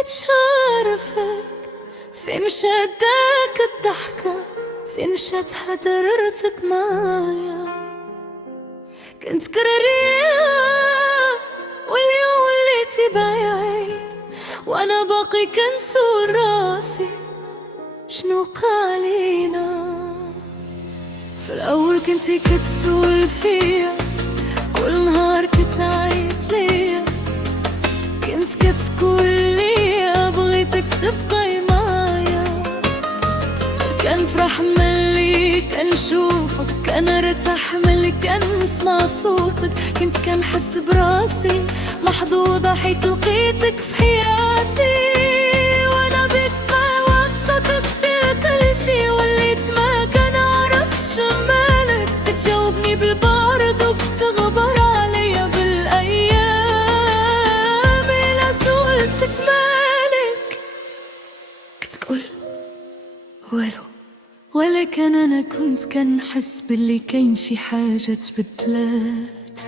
بقيتش عارفك، فين مشات الضحكة، فين مشات حضرتك معايا. كنت قرارية واليوم وليتي بعيد، وانا باقي كنسول راسي شنو قالينا. في الاول كنتي كتسول فيا، كل نهار كتعيط ليا، كنت كتقول ليا بغيتك تبقاي معايا. كنفرح ملي كنشوفك، كنرتاح ملي كنسمع صوتك، كنت كنحس براسي محظوظة حيت لقيتك في حياتي. وانا بيك وقتك كل شي وليت ما كنعرفش مالك، تجاوبني بالبرد وبتغبر عليا بالايام. الا سولتك مالك كتقول والو، ولكن انا كنت كنحس باللي كاين شي حاجة تبدلات.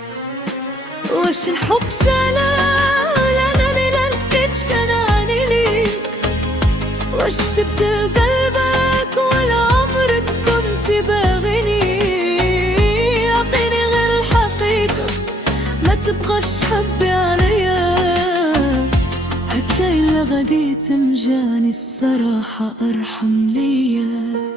واش الحب سلام لانني لقيتش كنعاني ليك؟ واش تبدل قلبك ولا عمرك كنت باغيني؟ عطيني غير الحقيقة، ما تبغاش تحبي عليا، حتى إلا غادي تنجاني الصراحة أرحم ليا.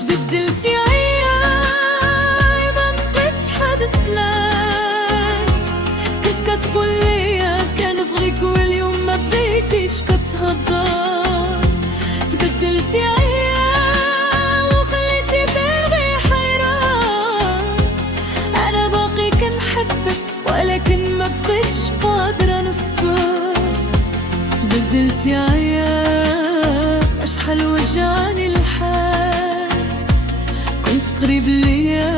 تبدلتي عياي ما مبقيتش حد سلام، كنت كتقول ليا كنبغيك واليوم ما بقيتيش كتهضر. تبدلتي عياي وخليتي بالي حيران، أنا باقي كنحبك ولكن ما بقيتش قادرة نصبر. تبدلتي عياي أشحال وجعني الحال، كنت قريب ليا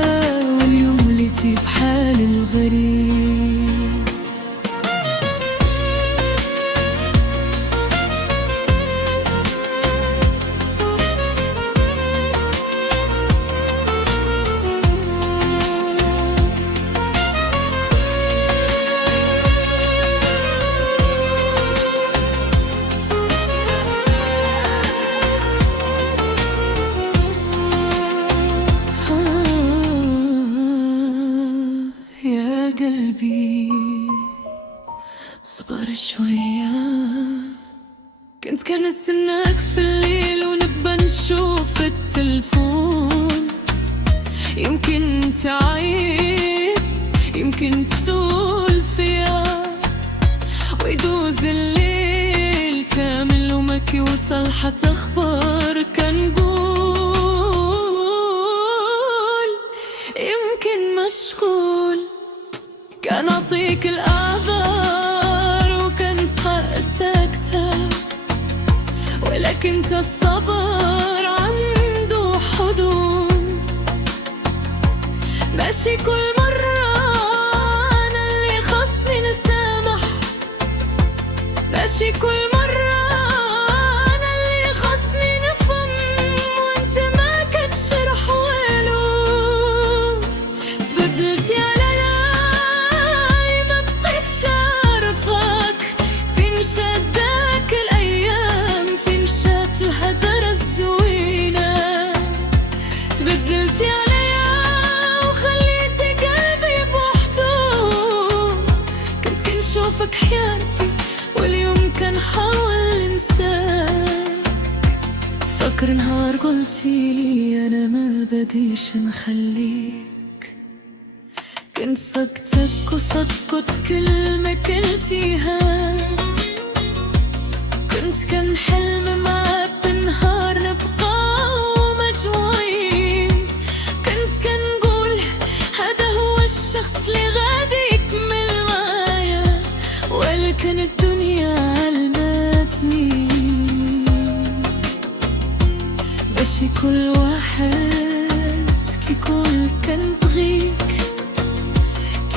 واليوم وليتي بحال الغريب. قلبي صبر شوية، كنت كنستناك في الليل ونبقى نشوف التلفون. يمكن تعيط، يمكن تسول فيا، ويدوز الليل كامل وما كيوصل حتى اخبار. كنقول يمكن مشغول، كنعطيك الأعذار وكنبقى ساكتة، ولكن الصبر عنده حدود. ماشي كل مرة أنا اللي خصني نسامح، ماشي كل مرة أنا اللي خصني نفهم وانت ما كتشرح والو. تبدلتي شداك الأيام، فين مشات الهدرة الزوينة. تبدلتي عليا وخليتي قلبي بوحدو، كنت كنشوفك حياتي واليوم كنحاول ننساك. فكر نهار قلتي لي أنا ما بديش نخليك، كنت صدقتك وصدقت كلمة قلتيها. كنت كنحلم معاك بنهار نبقى مجموعين، كنت كنقول هذا هو الشخص اللي غادي يكمل معايا، ولكن الدنيا علمتني باش كل واحد كيكون كنبغيك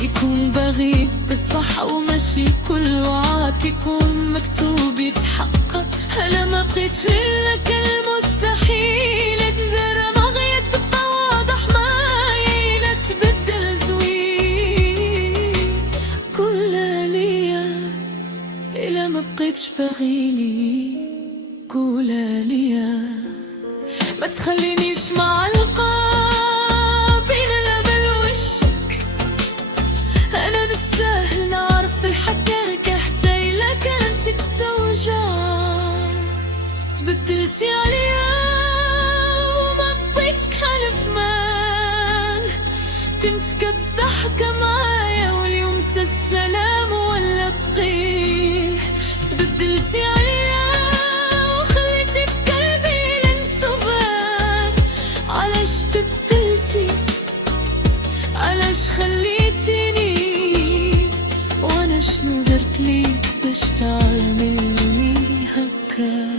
يكون باغيك بصبح وماشي كل وعد كيكون مكتوب يتحقق. انا ما بقيتش لك المستحيل تقدر ما غيت تبقى واضح معايا. لا تبدل زوين كل ليا إلا ما ما بقيتش باغيني قولها ليا، ما تخلينيش معلقة بين الأمل ووشك. أنا نستاهل نعرف الحق رجعتي إلا كانت توجع. تبدلتي عليا وما بقيتش كحال فمان، كنت كضحكة معايا واليوم تا السلام ولا تقيل. تبدلتي عليا وخليتي في قلبي لمسوبان، علاش تبدلتي علاش خليتيني، وانا شنو درت ليك باش تعاملني هكا؟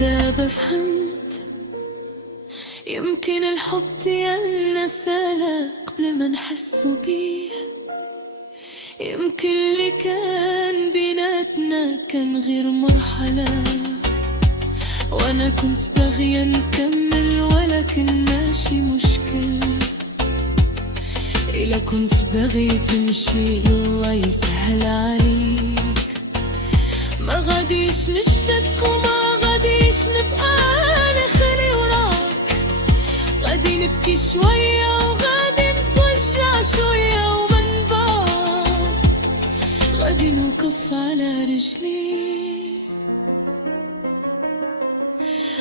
دابا فهمت يمكن الحب ديالنا سالا قبل ما نحسو بيه، يمكن اللي كان بيناتنا كان غير مرحلة، وانا كنت باغية نكمل ولكن ماشي مشكل. إلا كنت باغي تمشي الله يسهل عليك، ما غاديش نشتك وما غاديش نبقى نخلي وراك. غادي نبكي شوية وغادي نتوجع شوية ومن بعد غادي نوقف على رجلي.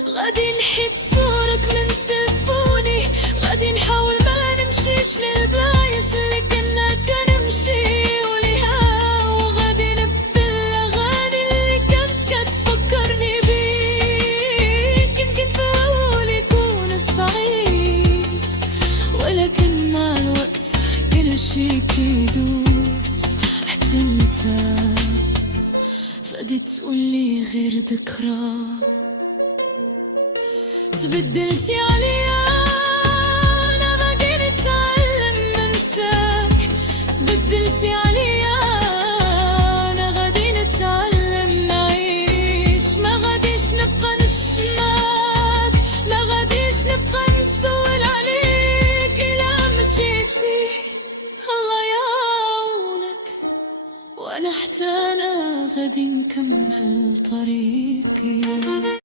غادي نحيد صورك من تلفوني، غادي نحاول ما نمشيش للبلايص اللي كنا كنمشي وليها، وغادي نبدل الأغاني اللي كانت كتفكرني بيك. يمكن في الأول يكون صعيب ولكن مع الوقت كل شي كيدوز، حتى انت فادي تقولي غير ذكرى. تبدلتي عليا أنا باقي نتعلم ننساك، تبدلتي عليا أنا غادي نتعلم نعيش، ما غاديش نبقى نسمعك، ما غاديش نبقى نسول عليك. إلا مشيتي الله يعاونك، وأنا حتى أنا غادي نكمل طريقي.